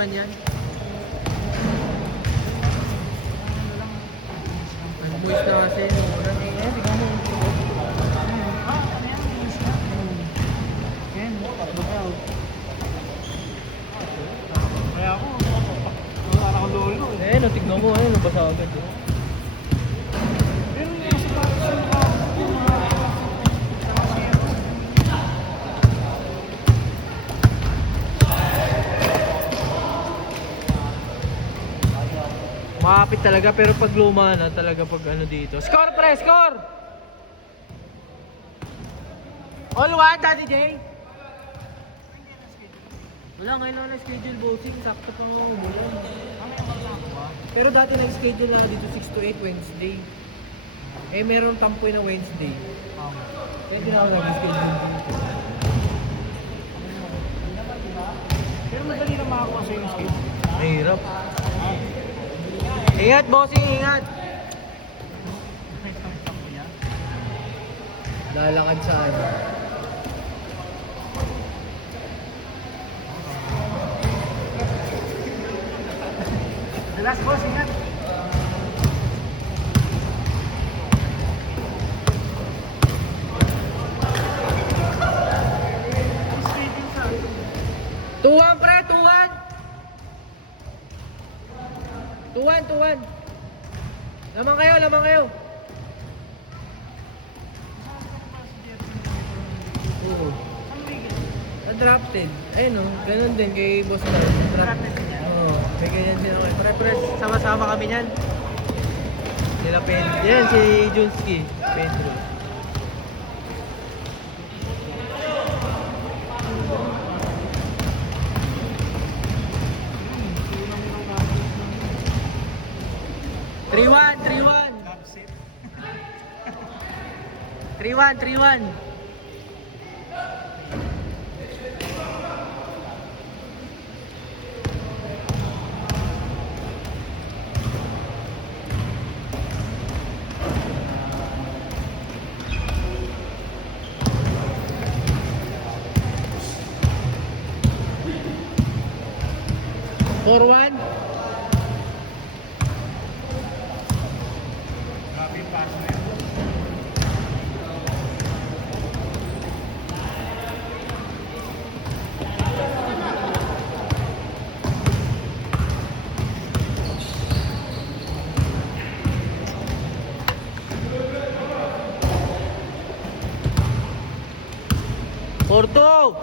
naman yan. Moist na kasi. Tignan mo. Ano yan? Moist na. Yan. Babaw. Kaya ako. Wala akong lolo. Tignan mo. Nabasa agad. Pero yung nasa patas yung Makapit talaga pero pag luma na talaga pag ano dito. Score pre, score! All one, Daddy J? Wala ngayon lang na-schedule bossing. Sakto pa nga umulan. Pero dati nag-schedule na dito 6 to 8 Wednesday. Eh meron tampoy na Wednesday. Kaya hindi na ako nag-schedule dito. Pero madali na makakuha sa yung schedule. Mahirap. Ingat bossing, ingat! Lalakad sa ano. The last boss, ingat! Tuwan pre, tuwan! Tuwan! Lamang kayo! Oo. Drafted. Ayun o, ganun din kay Boss Mal. Drafted din yan? Oo, may ganyan din ako. Pre, sama-sama kami niyan. Sila Pedro. Yan, si Junski. Pedro. Three one. Four one. Grabe yung pass na yun. Porto!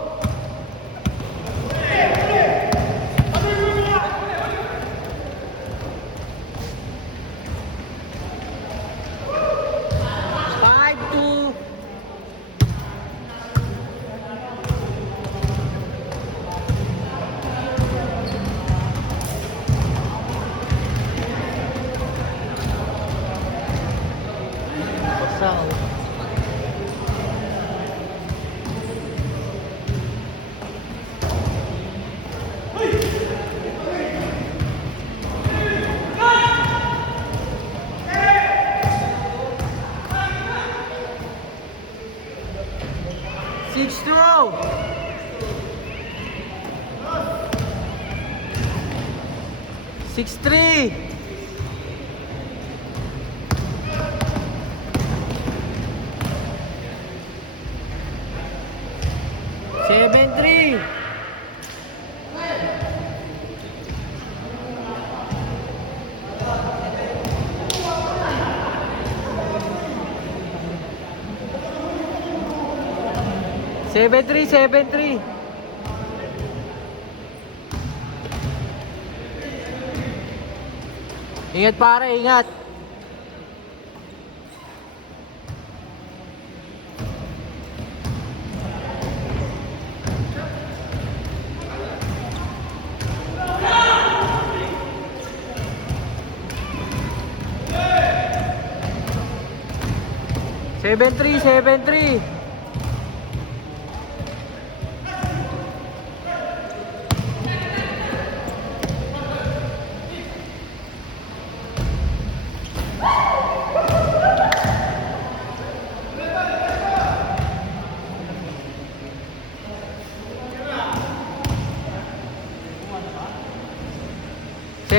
Six three. Seven three. Seven three. Ingat pare, ingat. Seven three.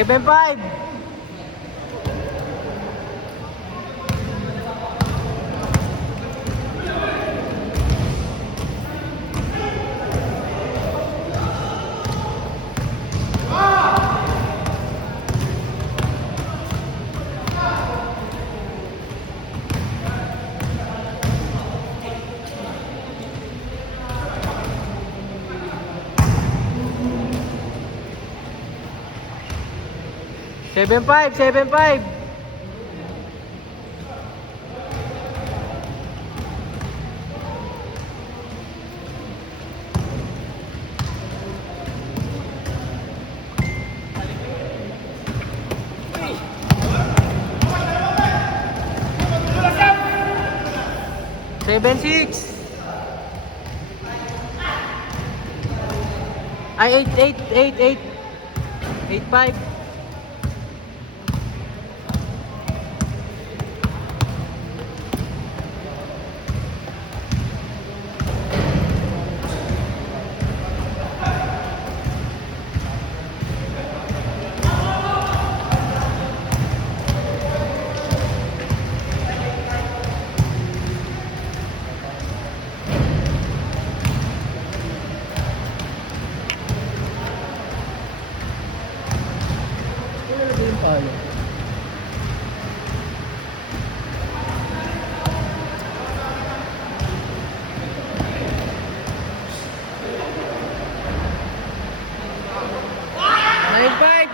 7-5. Seven five, 7-5. Seven six. Ay, 8 8 8 5.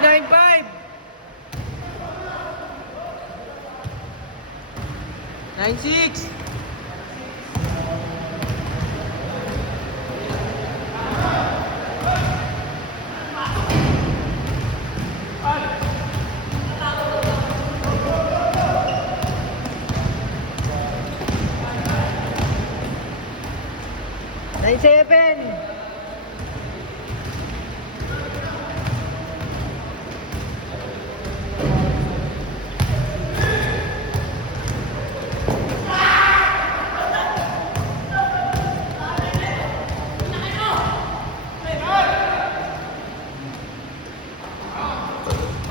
9-5. 9-6. Nine seven.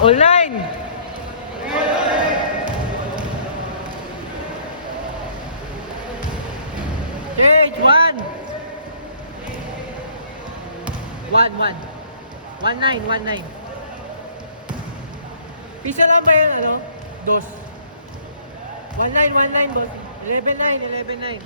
Online. Stage 1. 1-1. 1-9. Pisa lang ba yun, ano? Dos. 1-9, boss. 11-9.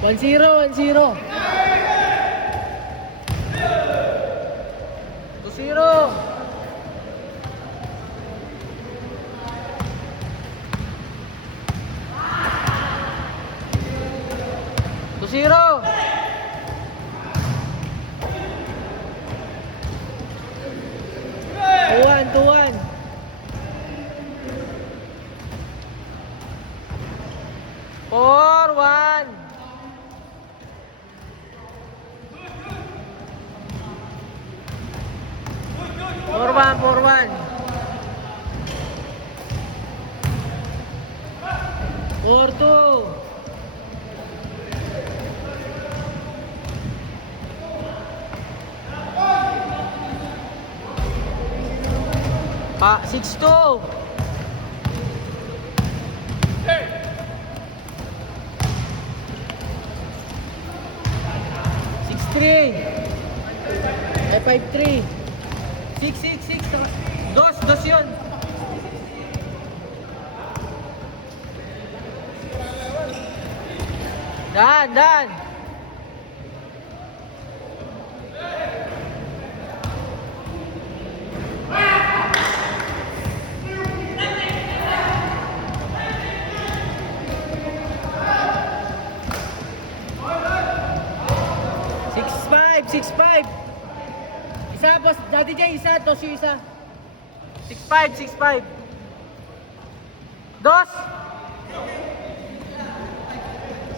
One zero. 2-0. 2-0. 2-1. 4-1. 4-1. 4-2. 6-2. 6-3. 5-3. 6-6. Dos yun. Dan. 6-5. Isa, boss. Daddy J, isa. Tosyo, isa. 6-5. Dos.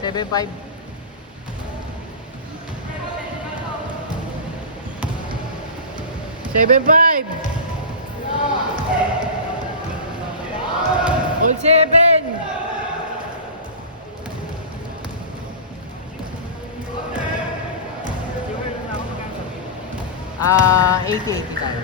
7.5. $7.5. All 7. 80 tayo.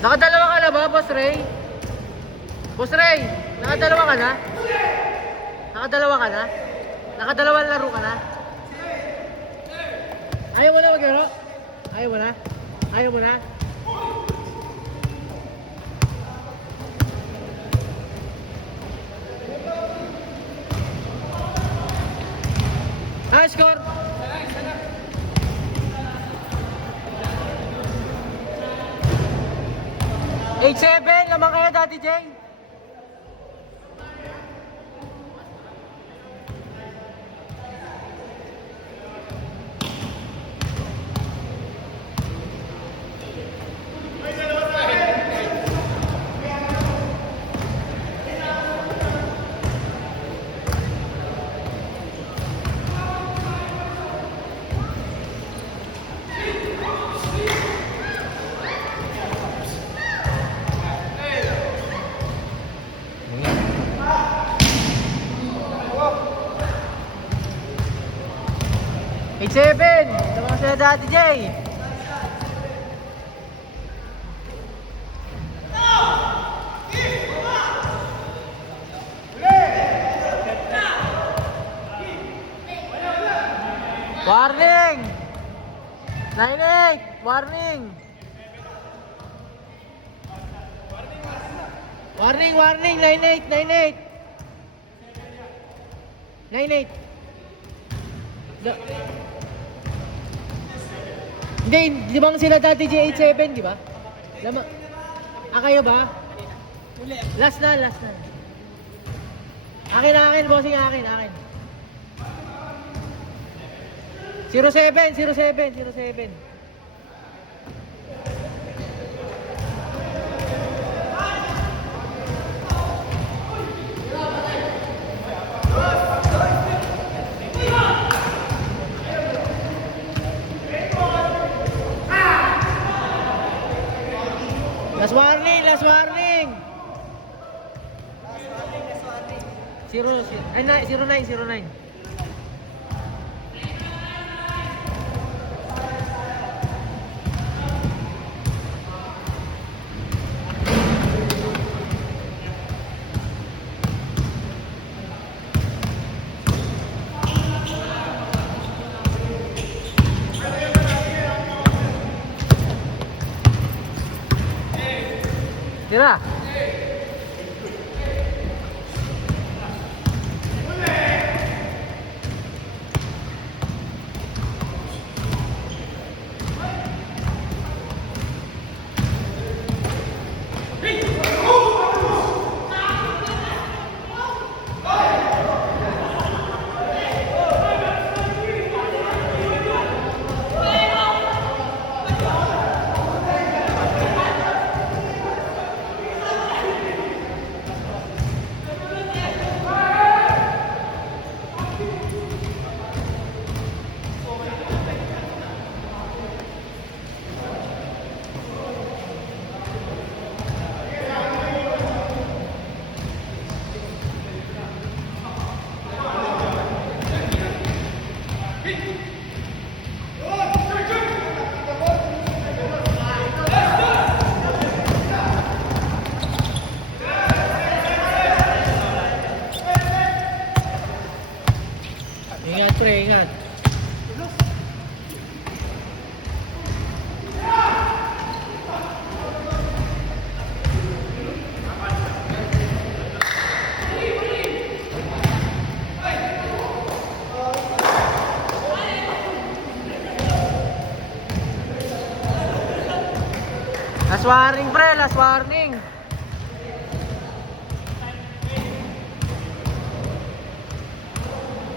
Nakadalawa ka na ba, Boss Ray? Boss Ray, nakadalawa ka na? Nakadalawa ka na? Nakadalawang laro ka na? Ayaw mo na maglaro? Ayaw mo na? Ayaw mo na? Score! 8-7 naman kayo, Daddy Jay. Seven, naman sila Daddy Jay. Warning! 9-8, warning! Warning, 9-8, 9-8. 9-8. Hindi, di bang sila dati J87, di ba? Kayo ba? Last na. Akin, bossing, akin. 07. Last warning. 09. Tira. Ingat. Last warning, pre, last warning.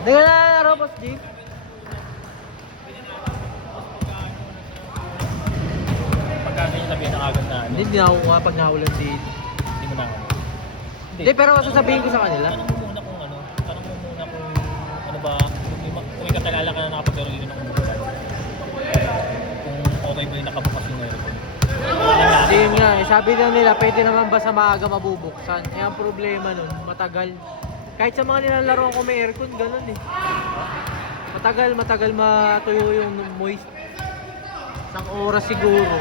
Dengan Robos Jeep. ng agad na ano. Hindi na ako nga pag nahulan dito. Hindi mo na ako. Hindi, pero sasabihin ko sa kanila. Tanong mo muna kung ano. Tanong mo muna kung ano ba. Kung may kakilala ka na nakapaglaro dito ng umulan. Kung okay ba yung nakabukas yung aircon. Hindi yun nga eh. Sabi na nila, pwede naman ba sa maaga mabubuksan? Eh, ang problema nun, matagal. Kahit sa mga nilalaro ko may aircon, ganun eh. Matagal matuyo yung moist. Isang oras siguro.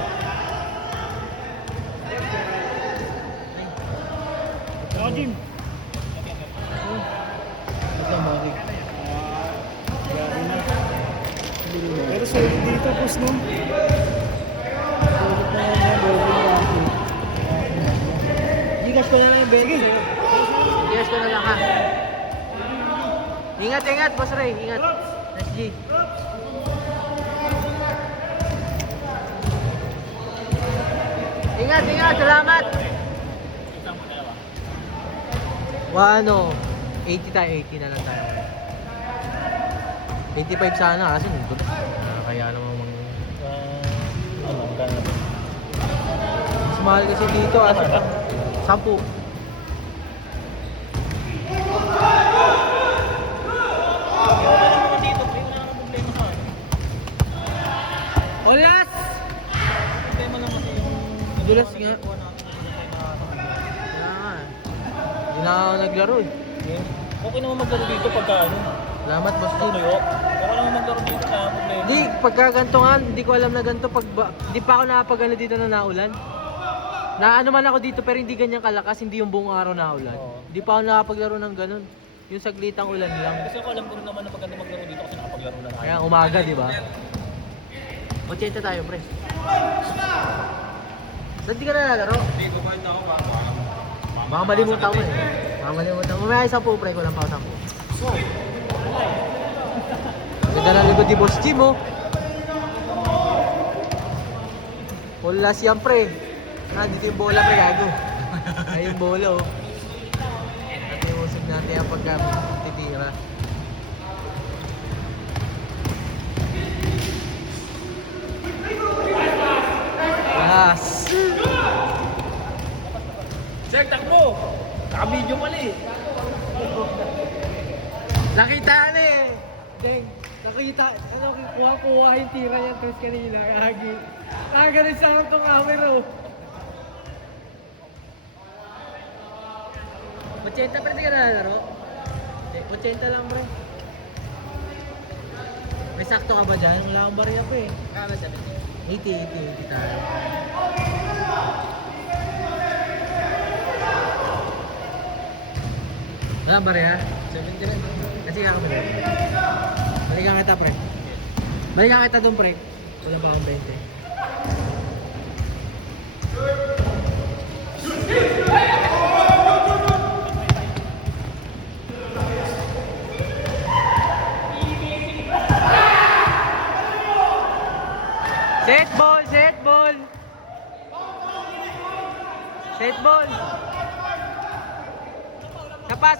Ako, Jim. Grabe na. Pero solid dito, boss, no? Solid na yan, Golden Rocky. Gigas ko na lang yung bento sa'yo. Gigas ko na lang ha. Ingat, Boss Ray. Ingat. SG. Ingat. Salamat. Ano, 80 tayo. 80 na lang tayo. 85 sana kasi nung tuloy. Kaya naman Ano, magkano? mas mahal kasi dito. 10. Olas! Problema lang kasi yung... Dulas nga. Wala nga. Hindi na ako naglaro eh. Okay naman maglaro dito pagka ano. Salamat, Boss Jim. Tuyo. Okay naman maglaro dito sa problema. Hindi, pagka ganito nga, hindi ko alam na ganito. Hindi pa ako nakapag-ano dito na naulan. Naano man ako dito pero hindi ganyan kalakas, hindi yung buong araw naulan. Oo. Hindi pa ako nakapaglaro ng ganun. Yung saglitang ulan lang. Kasi ako alam ko rin naman na maganda maglaro dito kasi nakapaglaro na tayo. Kaya umaga, di ba? 80 tayo, pre. Saan di ka na lalaro? Hindi, kumain na ako Baka malimutan mo eh. Baka malimutan mo. Mamaya 10, pre. Kulang pa ako 10. Ganda na likod ni Boss Jim, oh. Pulas yan, pre. Dito yung bola, pre. Gago. Ay, yung bola, oh. At iusap natin ang pagka titira. Yes! Sir, takbo! Naka-video pala eh. Nakita na eh! Deng, nakita, kuha yung tira niya Chris kanina, kagi. Ganun sa akong camera oh. 80 pre, di ka nalalaro? 80 lang pre. May sakto ka ba dyan? Wala akong barya pa eh. Kala 80 tayo. Wala ba rin ha? 70 rin. Kasi kakabalik. Balikan kita pre. Balikan kita doon pre. Wala ba akong 20? Set ball! Set ball! Sapa!